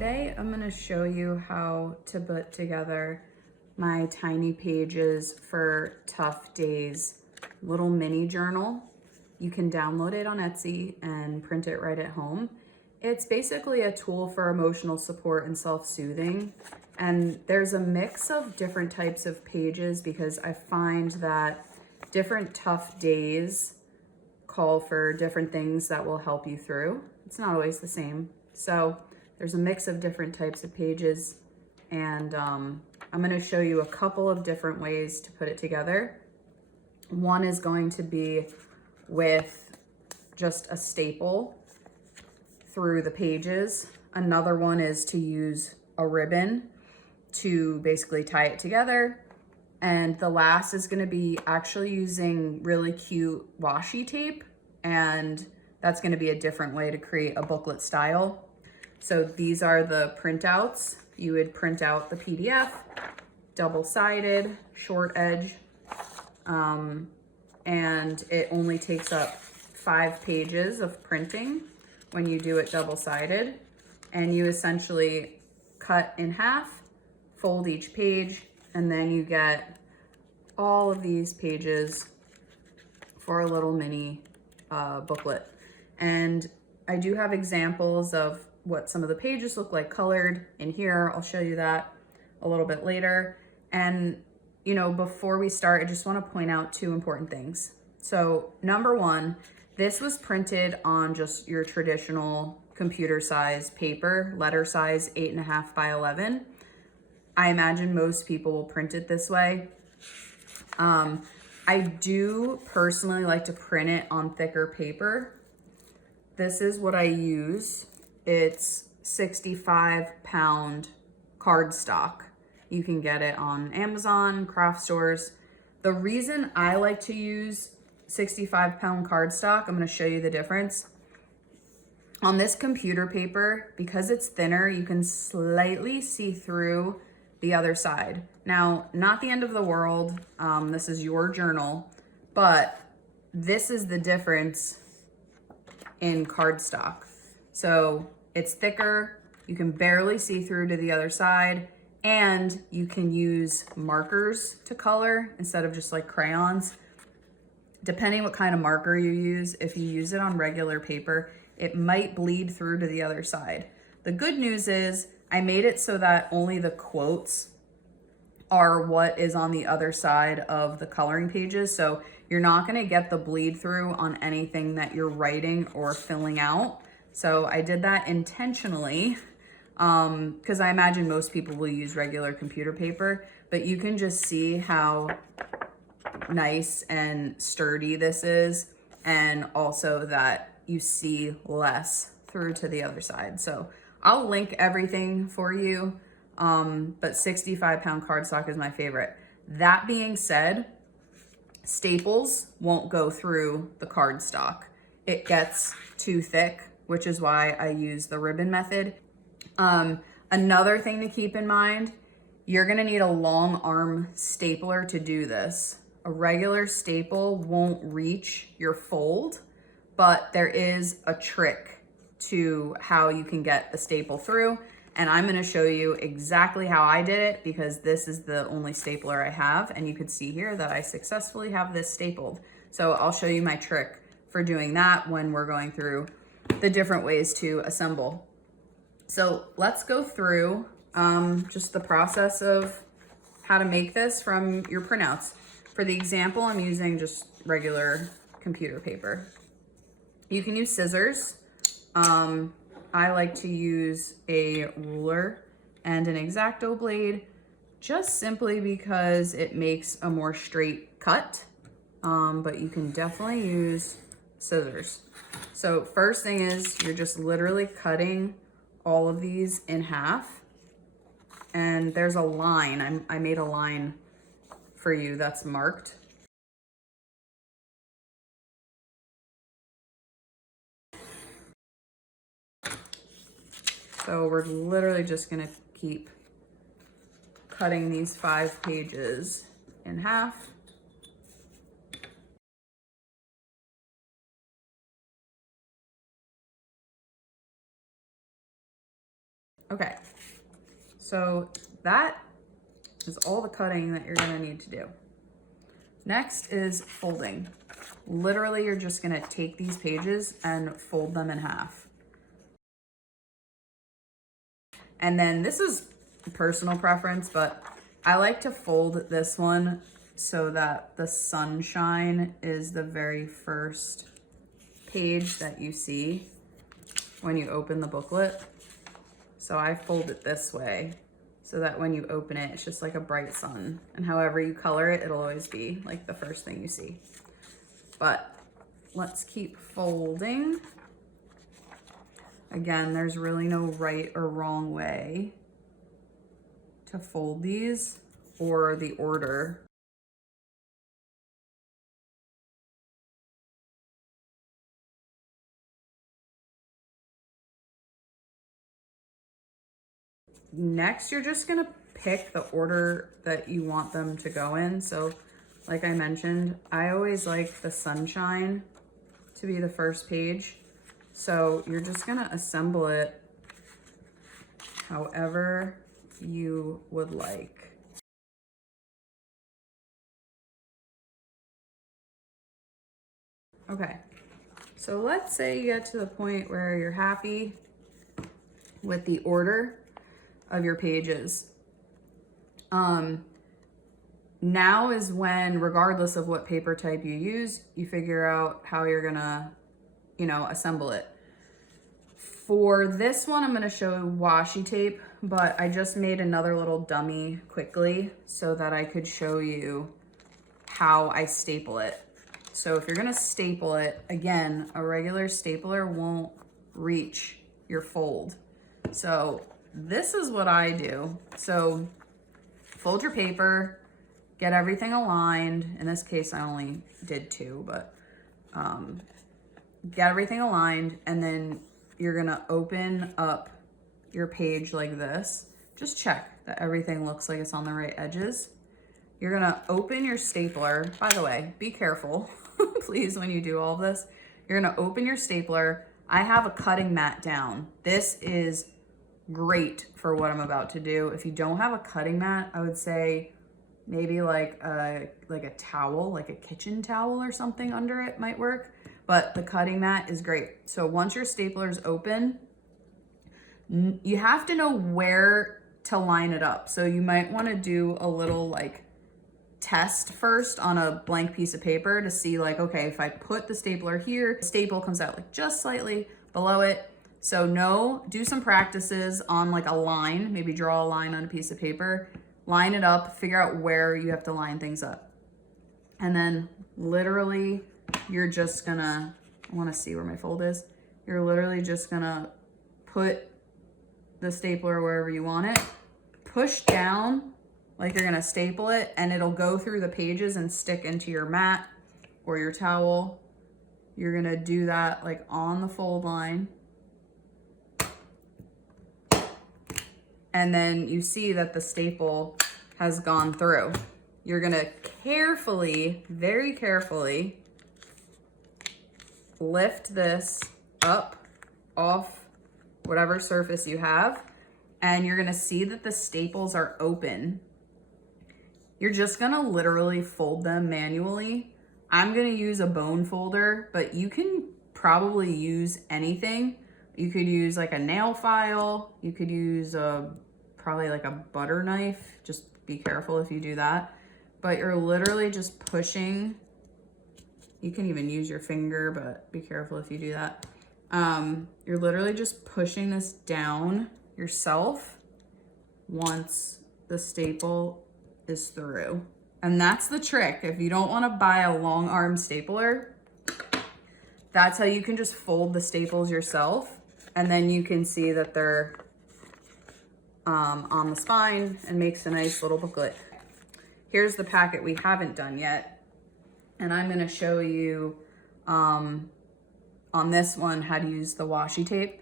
today I'm going to show you how to put together my tiny pages for tough days little mini journal. You can download it on Etsy and print it right at home. It's basically a tool for emotional support and self-soothing. And there's a mix of different types of pages because I find that different tough days call for different things that will help you through. It's not always the same. So there's a mix of different types of pages, and I'm going to show you a couple of different ways to put it together. One is going to be with just a staple through the pages. Another one is to use a ribbon to basically tie it together. And the last is going to be actually using really cute washi tape, and that's going to be a different way to create a booklet style. So these are the printouts. You would print out the PDF, double-sided, short edge, and it only takes up 5 pages of printing when you do it double-sided. And you essentially cut in half, fold each page, and then you get all of these pages for a little mini booklet. And I do have examples of what some of the pages look like colored in here. I'll show you that a little bit later. And you know, before we start, I just want to point out 2 important things. So number 1, this was printed on just your traditional computer size paper, letter size 8.5 by 11. I imagine most people will print it this way. I do personally like to print it on thicker paper. This is what I use. It's 65-pound cardstock. You can get it on Amazon, craft stores. The reason I like to use 65-pound cardstock, I'm going to show you the difference. On this computer paper, because it's thinner, you can slightly see through the other side. Now, not the end of the world. This is your journal, but this is the difference in cardstock. So it's thicker, you can barely see through to the other side, and you can use markers to color instead of just like crayons. Depending what kind of marker you use, if you use it on regular paper, it might bleed through to the other side. The good news is I made it so that only the quotes are what is on the other side of the coloring pages. So you're not gonna get the bleed through on anything that you're writing or filling out. So I did that intentionally because I imagine most people will use regular computer paper, but you can just see how nice and sturdy this is, and also that you see less through to the other side. So I'll link everything for you, but 65-pound cardstock is my favorite. That being said, staples won't go through the cardstock. It gets too thick, which is why I use the ribbon method. Another thing to keep in mind, you're gonna need a long arm stapler to do this. A regular staple won't reach your fold, but there is a trick to how you can get the staple through. And I'm gonna show you exactly how I did it because this is the only stapler I have. And you can see here that I successfully have this stapled. So I'll show you my trick for doing that when we're going through the different ways to assemble. So let's go through just the process of how to make this from your printouts. For the example, I'm using just regular computer paper. You can use scissors. I like to use a ruler and an X-Acto blade just simply because it makes a more straight cut, but you can definitely use scissors. So first thing is you're just literally cutting all of these in half, and there's a line. I made a line for you that's marked. So we're literally just gonna keep cutting these 5 pages in half. Okay, so that is all the cutting that you're gonna need to do. Next is folding. Literally, you're just gonna take these pages and fold them in half. And then this is personal preference, but I like to fold this one so that the sunshine is the very first page that you see when you open the booklet. So I fold it this way so that when you open it, it's just like a bright sun. And however you color it, it'll always be like the first thing you see. But let's keep folding. Again, there's really no right or wrong way to fold these or the order. Next, you're just gonna pick the order that you want them to go in. So like I mentioned, I always like the sunshine to be the first page. So you're just gonna assemble it however you would like. Okay, so let's say you get to the point where you're happy with the order of your pages. Now is when, regardless of what paper type you use, you figure out how you're gonna, assemble it. For this one, I'm gonna show washi tape, but I just made another little dummy quickly so that I could show you how I staple it. So if you're gonna staple it, again, a regular stapler won't reach your fold. So this is what I do. So fold your paper, get everything aligned. In this case, I only did 2, but get everything aligned, and then you're gonna open up your page like this. Just check that everything looks like it's on the right edges. You're gonna open your stapler. By the way, be careful, please, when you do all of this. You're gonna open your stapler. I have a cutting mat down. This is great for what I'm about to do. If you don't have a cutting mat, I would say maybe like a towel, like a kitchen towel or something under it might work. But the cutting mat is great. So once your stapler is open, you have to know where to line it up. So you might want to do a little like test first on a blank piece of paper to see like, okay, if I put the stapler here, the staple comes out like just slightly below it. So do some practices on like a line, maybe draw a line on a piece of paper, line it up, figure out where you have to line things up. And then literally you're just gonna, I wanna see where my fold is. You're literally just gonna put the stapler wherever you want it, push down like you're gonna staple it, and it'll go through the pages and stick into your mat or your towel. You're gonna do that like on the fold line. And then you see that the staple has gone through. You're gonna carefully, very carefully, lift this up off whatever surface you have, and you're gonna see that the staples are open. You're just gonna literally fold them manually. I'm gonna use a bone folder, but you can probably use anything. You could use like a nail file. You could use probably like a butter knife. Just be careful if you do that. But you're literally just pushing. You can even use your finger, but be careful if you do that. You're literally just pushing this down yourself once the staple is through. And that's the trick. If you don't want to buy a long arm stapler, that's how you can just fold the staples yourself. And then you can see that they're on the spine and makes a nice little booklet. Here's the packet we haven't done yet. And I'm gonna show you on this one how to use the washi tape.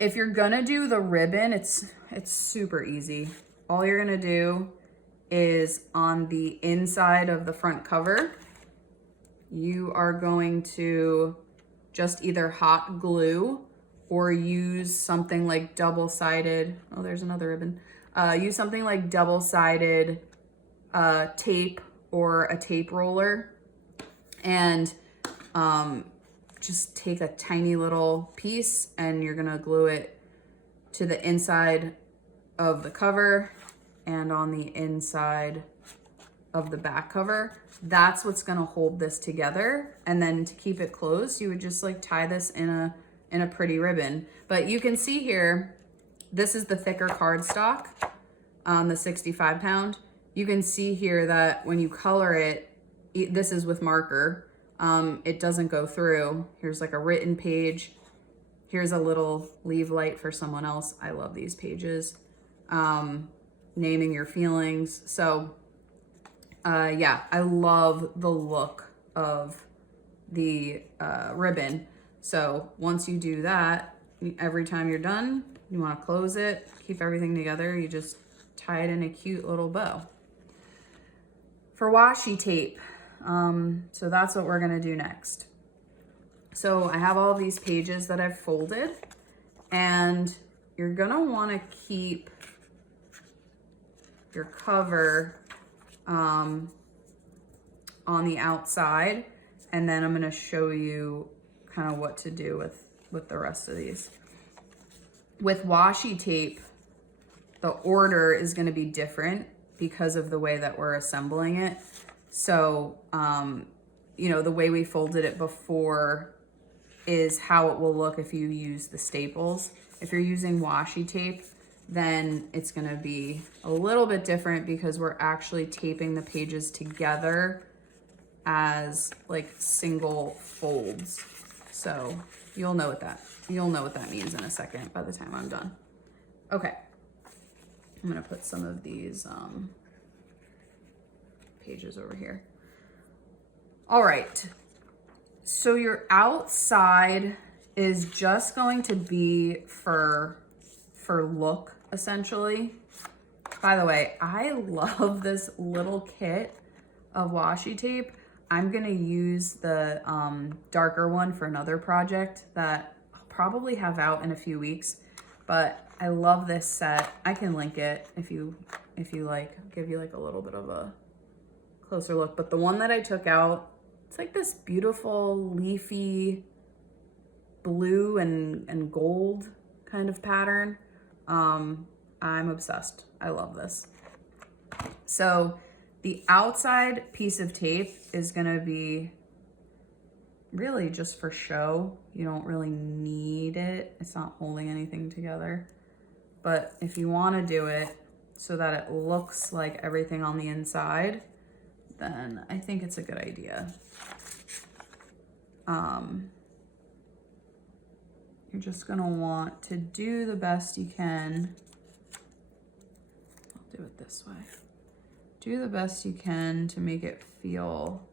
If you're gonna do the ribbon, it's super easy. All you're gonna do is on the inside of the front cover, you are going to just either hot glue or use something like double-sided, oh, there's another ribbon. Use something like double-sided tape or a tape roller, and just take a tiny little piece and you're gonna glue it to the inside of the cover and on the inside of the back cover. That's what's gonna hold this together. And then to keep it closed, you would just like tie this in a pretty ribbon. But you can see here, this is the thicker cardstock, the 65 pound. You can see here that when you color it, this is with marker, it doesn't go through. Here's like a written page. Here's a little leave light for someone else. I love these pages. Naming your feelings. So yeah, I love the look of the ribbon. So once you do that, every time you're done, you want to close it, keep everything together, you just tie it in a cute little bow. For washi tape, so that's what we're gonna do next. So I have all these pages that I've folded, and you're gonna wanna keep your cover on the outside, and then I'm gonna show you kind of what to do with the rest of these. With washi tape, the order is gonna be different because of the way that we're assembling it. So, you know, the way we folded it before is how it will look if you use the staples. If you're using washi tape, then it's gonna be a little bit different because we're actually taping the pages together as like single folds. So you'll know what that means in a second by the time I'm done. Okay, I'm gonna put some of these pages over here. All right, so your outside is just going to be for look, essentially. By the way, I love this little kit of washi tape. I'm gonna use the darker one for another project that I'll probably have out in a few weeks, but I love this set. I can link it if you like, give you like a little bit of a closer look. But the one that I took out, it's like this beautiful leafy blue and gold kind of pattern. I'm obsessed. I love this. So the outside piece of tape is gonna be really just for show. You don't really need it. It's not holding anything together. But if you wanna do it so that it looks like everything on the inside, then I think it's a good idea. You're just gonna want to do the best you can. I'll do it this way. Do the best you can to make it feel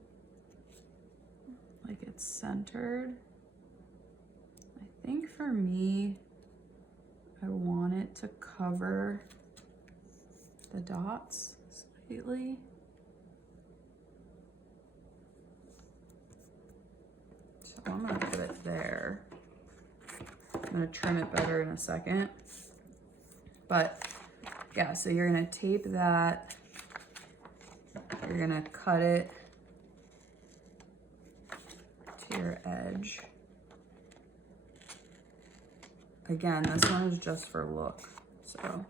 like it's centered. I think for me, I want it to cover the dots slightly. So I'm gonna put it there. I'm gonna trim it better in a second. But yeah, so you're gonna tape that. You're gonna cut it to your edge. Again, this one is just for look, so.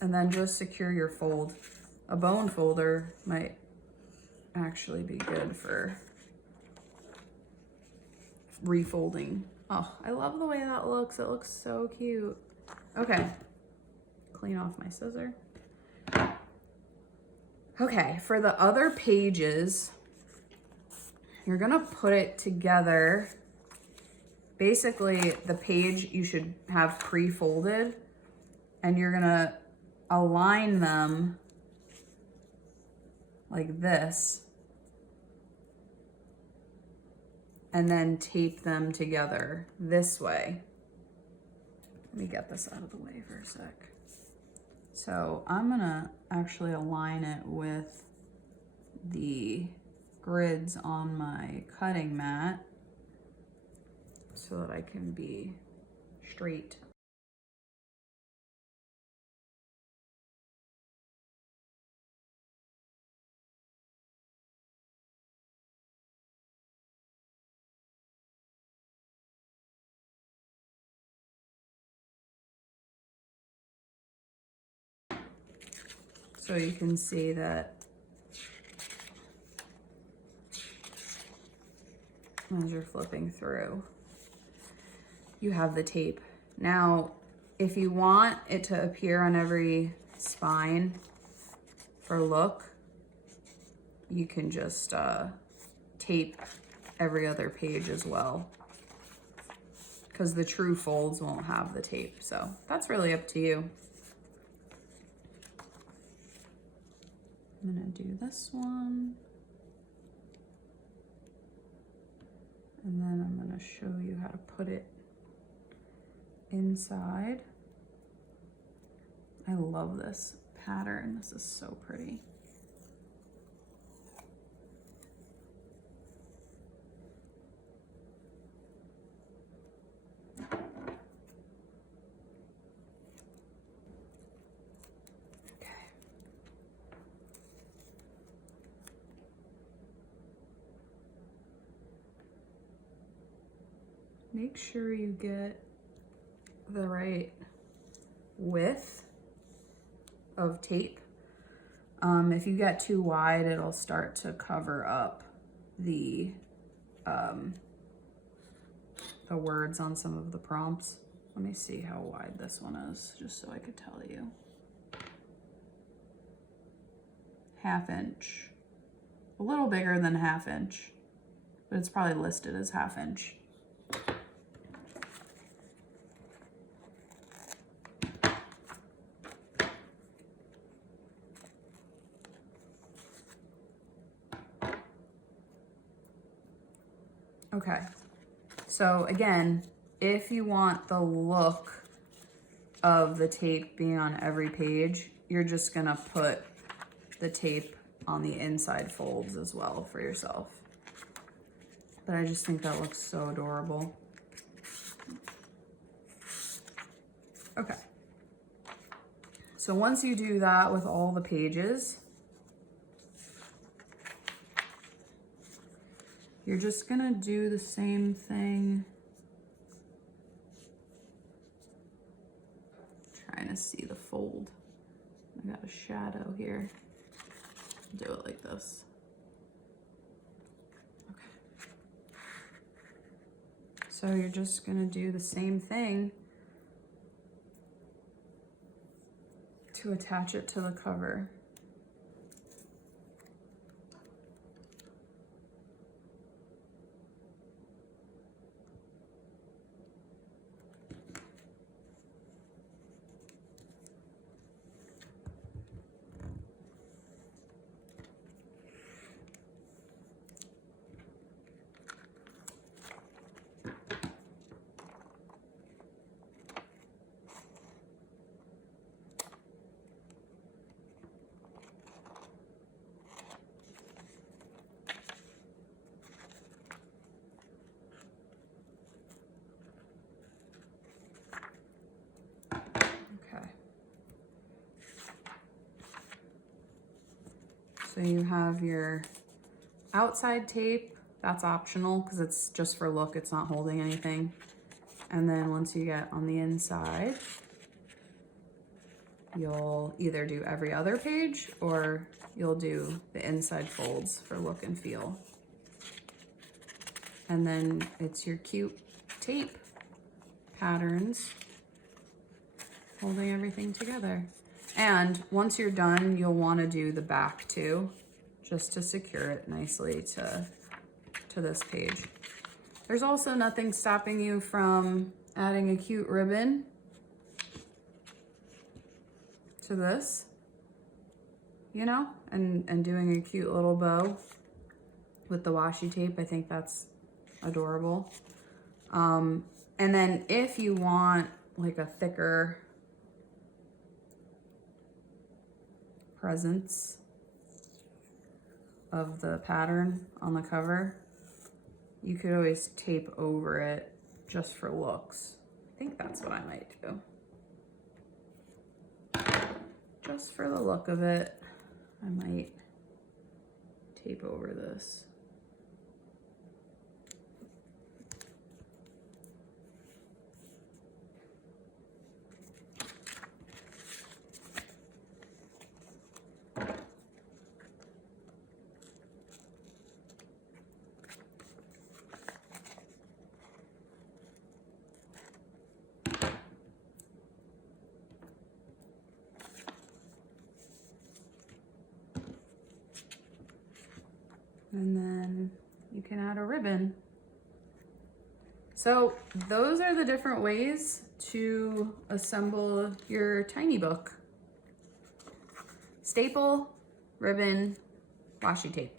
And then just secure your fold. A bone folder might actually be good for refolding. Oh, I love the way that looks. It looks so cute. Okay, clean off my scissor. Okay, for the other pages, you're gonna put it together. Basically, the page you should have pre-folded, and you're gonna align them like this, and then tape them together this way. Let me get this out of the way for a sec. So I'm gonna actually align it with the grids on my cutting mat. So so that I can be straight. So you can see that as you're flipping through, you have the tape. Now, if you want it to appear on every spine for look, you can just tape every other page as well, because the true folds won't have the tape. So that's really up to you. I'm gonna do this one. And then I'm gonna show you how to put it inside. I love this pattern. This is so pretty. Make sure you get the right width of tape. If you get too wide, it'll start to cover up the words on some of the prompts. Let me see how wide this one is, just so I could tell you. 1/2 inch. A little bigger than 1/2 inch, but it's probably listed as 1/2 inch. Okay, so again, if you want the look of the tape being on every page, you're just gonna put the tape on the inside folds as well for yourself. But I just think that looks so adorable. Okay, so once you do that with all the pages, you're just gonna do the same thing. Trying to see the fold. I got a shadow here. Do it like this. Okay. So you're just gonna do the same thing to attach it to the cover. So you have your outside tape, that's optional because it's just for look, it's not holding anything. And then once you get on the inside, you'll either do every other page or you'll do the inside folds for look and feel. And then it's your cute tape patterns holding everything together. And once you're done, you'll want to do the back too, just to secure it nicely to this page. There's also nothing stopping you from adding a cute ribbon to this, you know, and doing a cute little bow with the washi tape. I think that's adorable. And then if you want like a thicker presence of the pattern on the cover, you could always tape over it just for looks. I think that's what I might do. Just for the look of it, I might tape over this. And then you can add a ribbon. So those are the different ways to assemble your tiny book. Staple, ribbon, washi tape.